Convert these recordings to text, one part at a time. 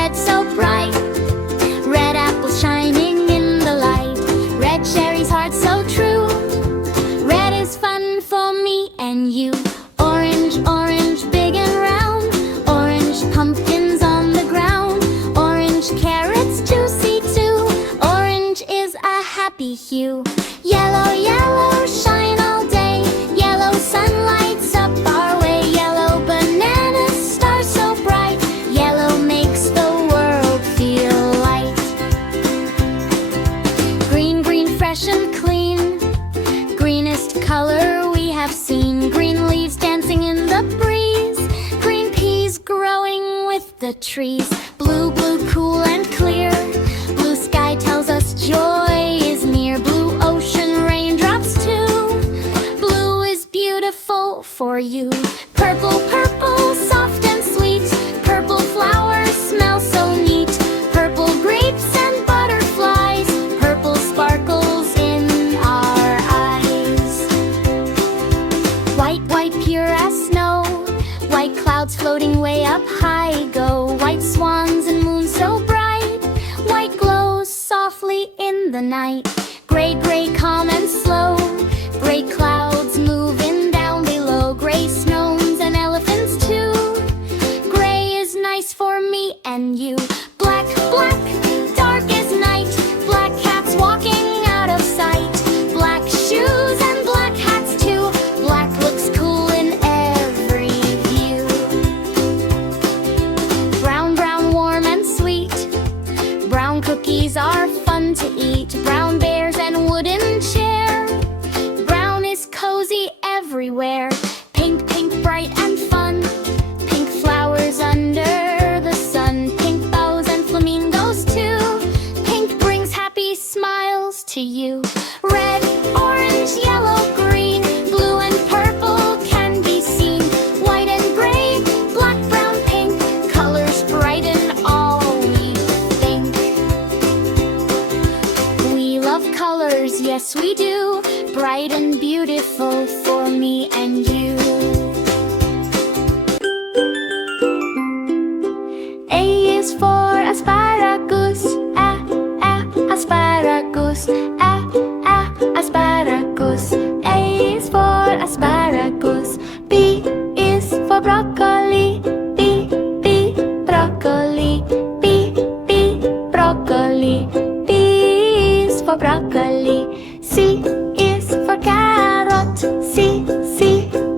red so bright. Red apples shining in the light. Red cherries, heart so true. Red is fun for me and you. Orange, orange, big and round. Orange pumpkins on the ground. Orange carrots, juicy too. Orange is a happy hue. Yellow, yellow, shine all day. Yellow sun lights up our way. Yellow bananas, stars so bright. Yellow makes the world feel light. Green, green, fresh and clean. Greenest color we have seen. Green leaves dancing in the breeze. Green peas growing with the trees. Blue, blue, cool and clear. Blue sky tells us joy is near. Blue ocean, raindrops too. Blue is beautiful for you. Purple, purple, soft and sweet. Purple flowers smell so neat. Purple grapes and butterflies. Purple sparkles in our eyes. White, white, pure as snow. White clouds floating way up high go. White swans and moon so bright. White glows softly in the night. Gray, gray, calm and slow. Gray clouds moving down below. Gray snows and elephants too. Gray is nice for me and you. Black, black, dark as night. Black cats walking out of sight. Black shoes and black hats too. Black looks cool in every view. Brown, brown, warm and sweet. Brown cookies are fun to eat. Brown bears and wooden chair. Brown is cozy everywhere. Pink, pink, bright and fun. Pink flowers under the sun. Pink bows and flamingos too. Pink brings happy smiles to you. Red, orange, yellow, green. Blue and purple can be seen. White and gray, black, brown, pink. Colors brighten all we think. We love colors, yes we do. Bright and beautiful for me and you. A is for asparagus. Asparagus. Asparagus. A is for asparagus. B is for broccoli. B, broccoli. B, broccoli. B is for broccoli. C is for carrot. C,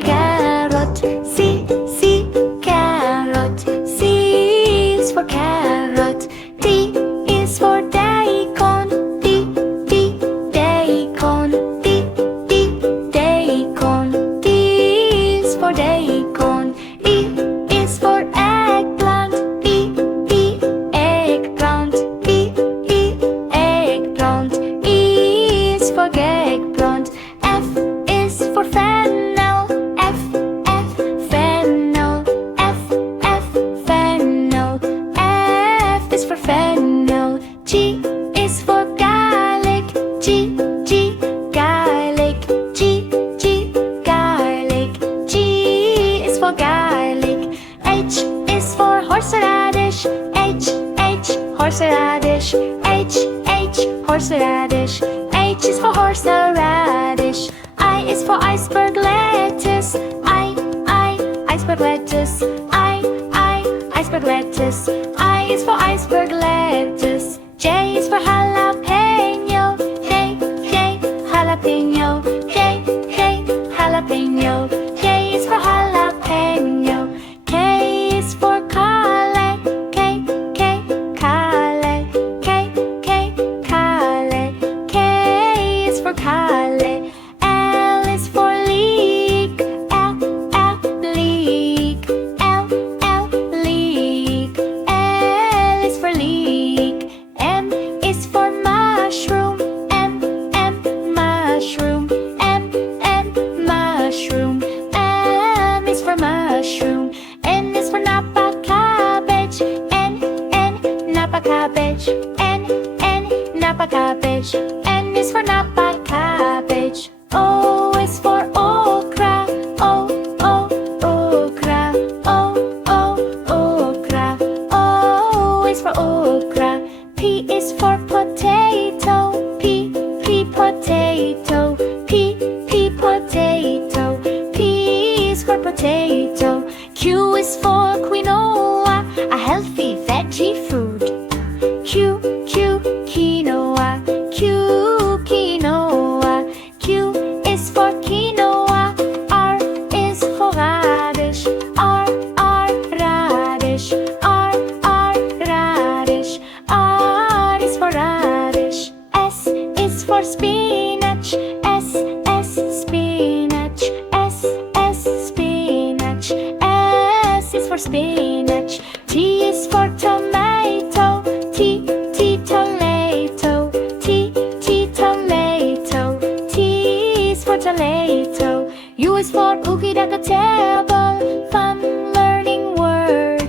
carrot. C, carrot. C is for carrot. D is for daikon. D, daikon. D, daikon. D is for daikon. E is for eggplant. E, eggplant. E, eggplant. E is for eggplant. F is for fennel. F, fennel. F, fennel. F is for fennel. G is for garlic. G, garlic. G, garlic. G is for garlic. H is for horseradish. H, horseradish. H, horseradish. H is for horseradish. I is for iceberg lettuce. I, iceberg lettuce. I, iceberg lettuce. I is for iceberg lettuce. J is for jalapeno. J, jalapeno. J, jalapeno. K is for jalapeno. K is for kale. K, kale. K, kale. K is for kale. L is for leek. L, leek. L, leek. L is for leek. M is for mushroom. M, mushroom. M, mushroom. potato. Q is for quinoa, a healthy veggie food. Q, quinoa, Q, quinoa. Q is for quinoa. R is for radish, R, radish, R, radish. R is for radish. S is for spinach, S, spinach, S, spinach. S is for spinach. T is for tomato, T, tomato, T, tomato. T is for tomato. U is for ukidaka table, fun learning word.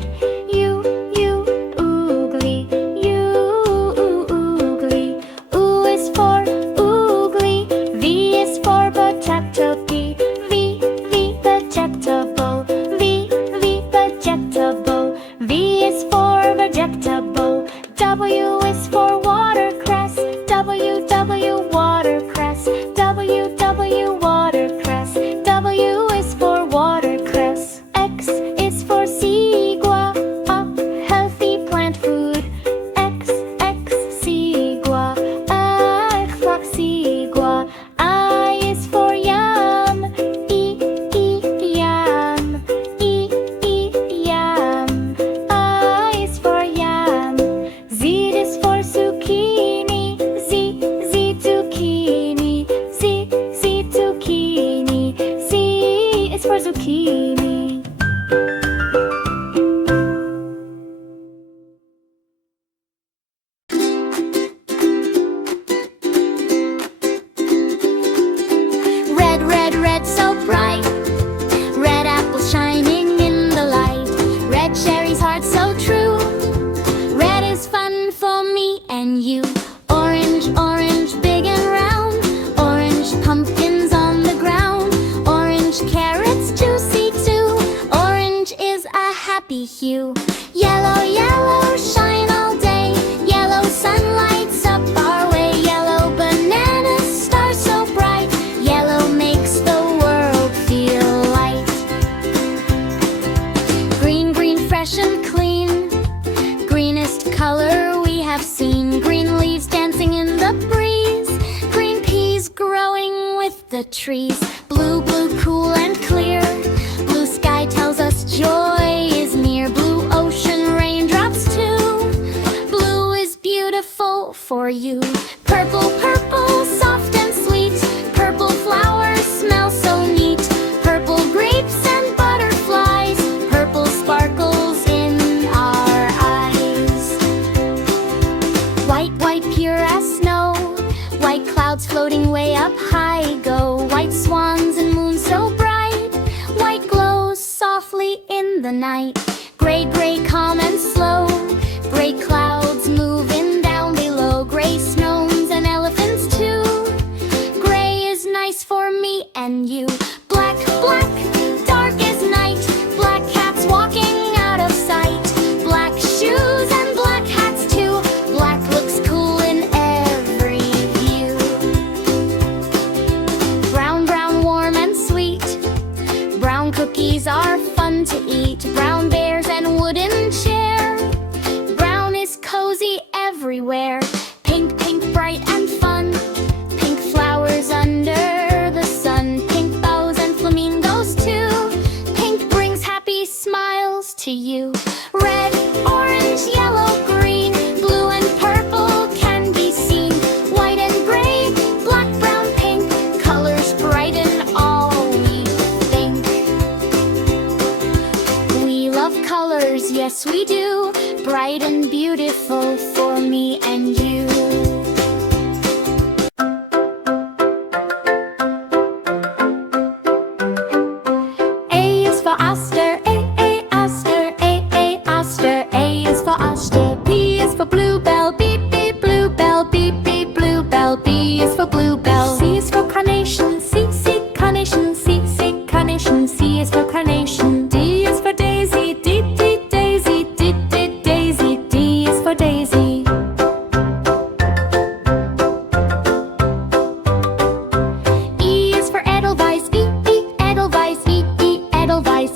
U, oogly, oogly. U is for oogly. V is for vegetable, V, vegetable, V, vegetable. V is for vegetable. W is for watercress, W, watercress, W, watercress. W is for watercress. X is for sigua, a healthy plant food. X, sigua, sigua. I is for yam, E, yam, E, yam. I is for yam. Z is for zucchini, Z, zucchini, Z, zucchini. Z is for zucchini. Red, so bright. Red apple shining in the light. Red cherries, heart so true. Red is fun for me and you. Orange, big and round. Orange pumpkins on the ground. Orange carrots, juicy too. Orange is a happy hue. Yellow, shine all day. Yellow sun lights up our way. Yellow bananas, stars so bright. Yellow makes the world feel light. Green, fresh and clean. Greenest color we have seen. Green leaves dancing in the breeze. Green peas growing with the trees. Blue, cool and clear. Blue sky tells us joy is near. Blue ocean, raindrops too. Blue is beautiful for you. Purple, soft and sweet. Purple flowers smell so neat. Purple grapes and butterflies. Purple sparkles in our eyes. White, pure as snow. White clouds floating way up high go. White swans and moon so bright. White glows softly in the night. Gray, calm and slow. Gray clouds moving down below. Gray snows and elephants too. Gray is nice for me and you. Black, dark as night. Black cats walking out of sight. Black shoes and black hats too. Black looks cool in every view. Brown, warm and sweet. Brown cookies are fun to eat. Brown bears and wooden chair. Brown is cozy everywhere. Pink, bright and fun. Pink flowers under the sun. Pink bows and flamingos too. Pink brings happy smiles to you. Red, orange, yellow, green. Blue and purple can be seen. White and gray, black, brown, pink. Colors brighten all we think. We love colors, yes we do. Bright and beautiful for me and you. A is for Aster, A, Aster, A, Aster. A is for Aster. B is for bluebell, B, bluebell, B, bluebell. B is for bluebell. C is for carnation, C, carnation, C, carnation. C is for carnation. D is for daisy, D, daisy, D, daisy. D is for daisy. E is for edelweiss, E, edelweiss, E, edelweiss.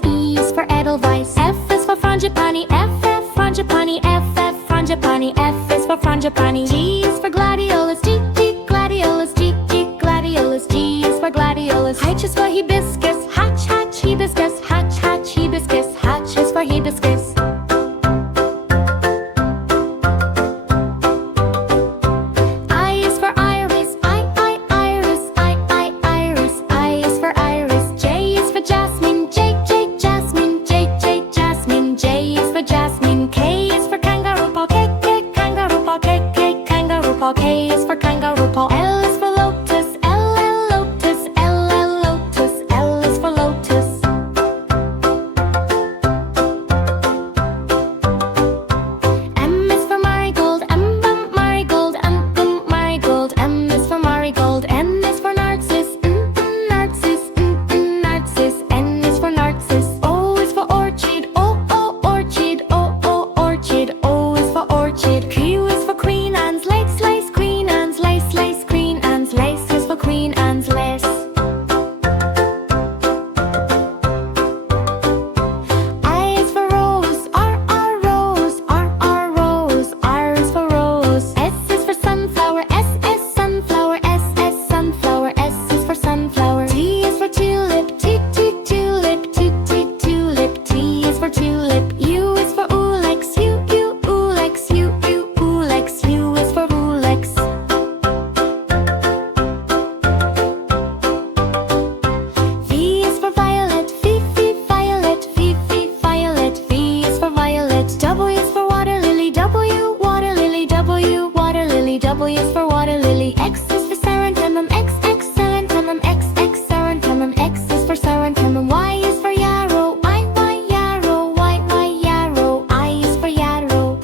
for sour and cream, and Y is for yarrow. Y, yarrow, Y, yarrow. I is for yarrow.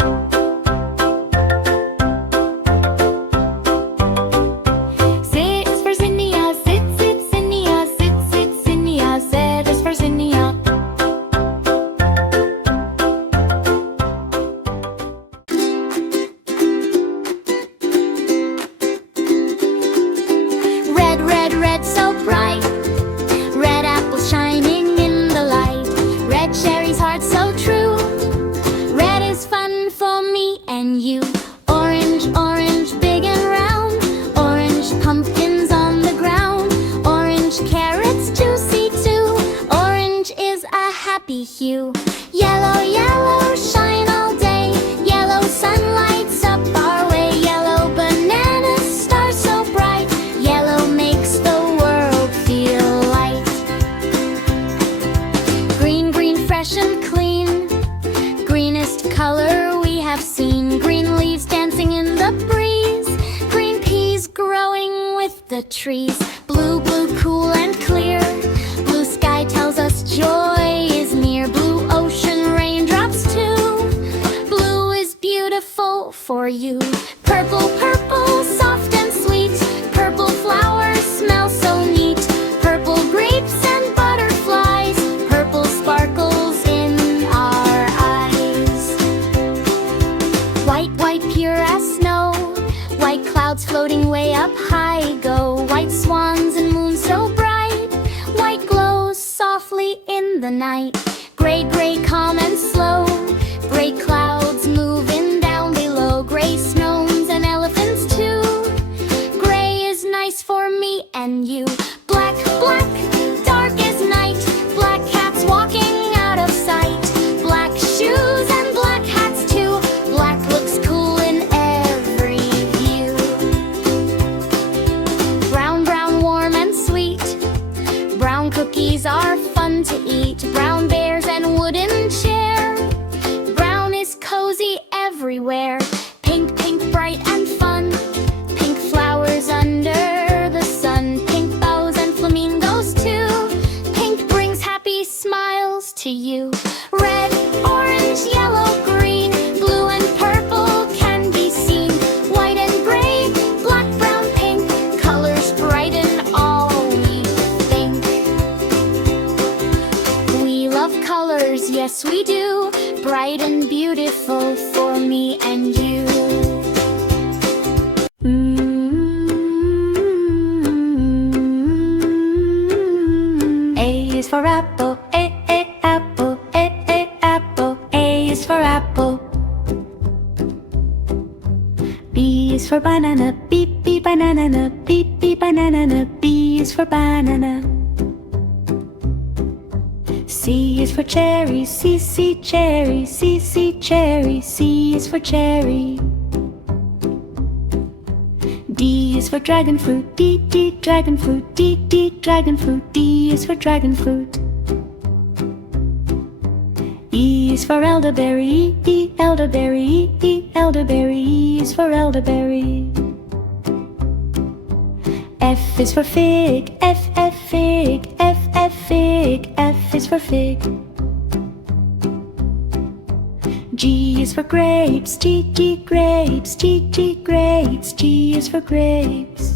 Z is for zinnia. Zit, zinnia. Zit, zinnia. Z is for zinnia. Red, so bright. Red apples shining in the light. Red cherries, heart so true. Red is fun for me and you. Orange, big and round. Orange pumpkins on the ground. Orange carrots, juicy too. Orange is a happy hue. Yellow, shine all day. Yellow sun lights up our way. Yellow bananas, stars so bright. Yellow makes the world feel light. Green, fresh and clean. Greenest color we have seen. Green leaves dancing in the breeze. Green peas growing with the trees. Blue, cool and clear. Blue sky tells us joy is near. Blue ocean, raindrops too. Blue is beautiful for you. Purple, soft and sweet. Purple flowers smell so neat. Purple grapes and butterflies. Purple sparkles in our eyes. White, pure as snow. White clouds floating way up high go. White swans and moon so bright. White glows softly in the night. Gray, calm and slow. Gray clouds moving down below. Gray snows and elephants too. Gray is nice for me and you. Black, dark as night. Black cats walking out of sight. Black shoes and black hats too. Black looks cool in every view. Brown, warm and sweet. Brown cookies are fun to eat. Brown bears and wooden chair. Brown is cozy everywhere. Pink, bright and fun. Pink flowers under the sun. Pink bows and flamingos too. Pink brings happy smiles to you. Red, orange, yellow, green. Blue and purple can be seen. White and gray, black, brown, pink. Colors brighten all we think. We love colors, yes we do. Bright and beautiful for me and you. A is for apple, apple, apple. A is for apple. B is for banana, B, banana, B, banana. B is for banana. C is for cherry, C, cherry, C, cherry. C is for cherry. D is for dragon fruit, D, dragon fruit, D, dragon fruit. D is for dragon fruit. E is for elderberry, elderberry, elderberry. E is for elderberry. F is for fig, F, fig, F, fig. F is for fig. G is for grapes, G, grapes, G, grapes. G is for grapes.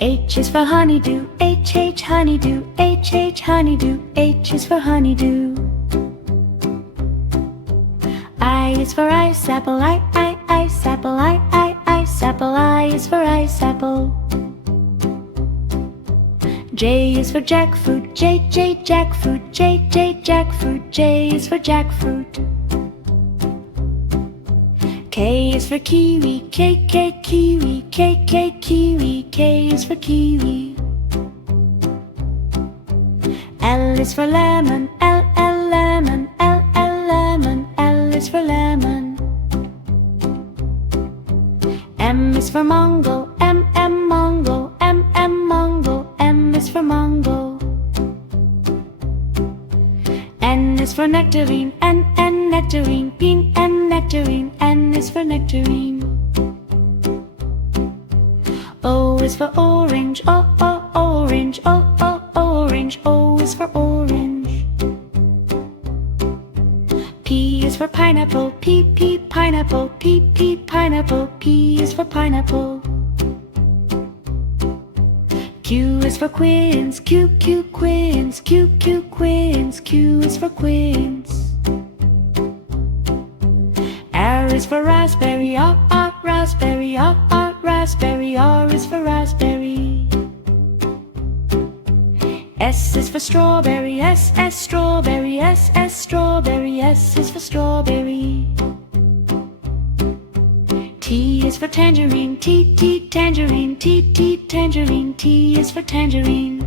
H is for honeydew, H, honeydew, H, honeydew. H is for honeydew. I is for ice apple, ice apple, ice apple. I is for ice apple. J is for jackfruit, J, jackfruit, J, jackfruit. J is for jackfruit. K is for kiwi, K, kiwi, K, kiwi. K is for kiwi. L is for lemon, L, lemon, L, lemon. L is for lemon. M is for mango, M, mango, M, mango. M is for mango. N is for nectarine, N, nectarine, P, nectarine. N is for nectarine. O is for orange, O, orange. orange, orange. O is for orange. P is for pineapple, pineapple. Pineapple. P is for pineapple. Q is for quince, quince. Quince. Q is for quince. R is for raspberry, raspberry. Raspberry. R is for raspberry. S is for strawberry, strawberry. Strawberry. S is for strawberry. T is for tangerine, tangerine. Tangerine. T is for tangerine.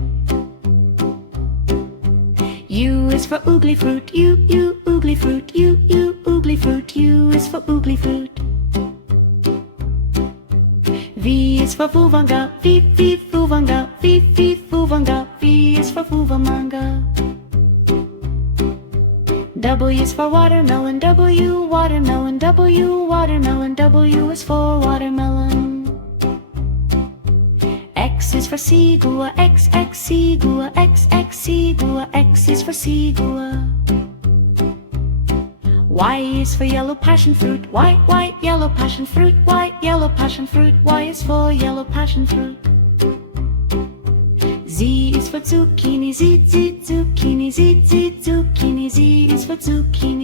U is for oogly fruit, oogly fruit. Oogly fruit. U is for oogly fruit. V is for fuvanga, fuvanga. Fuvanga. V is for fuvamanga. W is for watermelon, watermelon. Watermelon. W is for watermelon. X is for sigua, sigua. Sigua. X is for sigua. Y is for yellow passion fruit, white. Yellow passion fruit, white. Yellow passion fruit. Y is for yellow passion fruit. Z is for zucchini, zucchini. Z is for zucchini.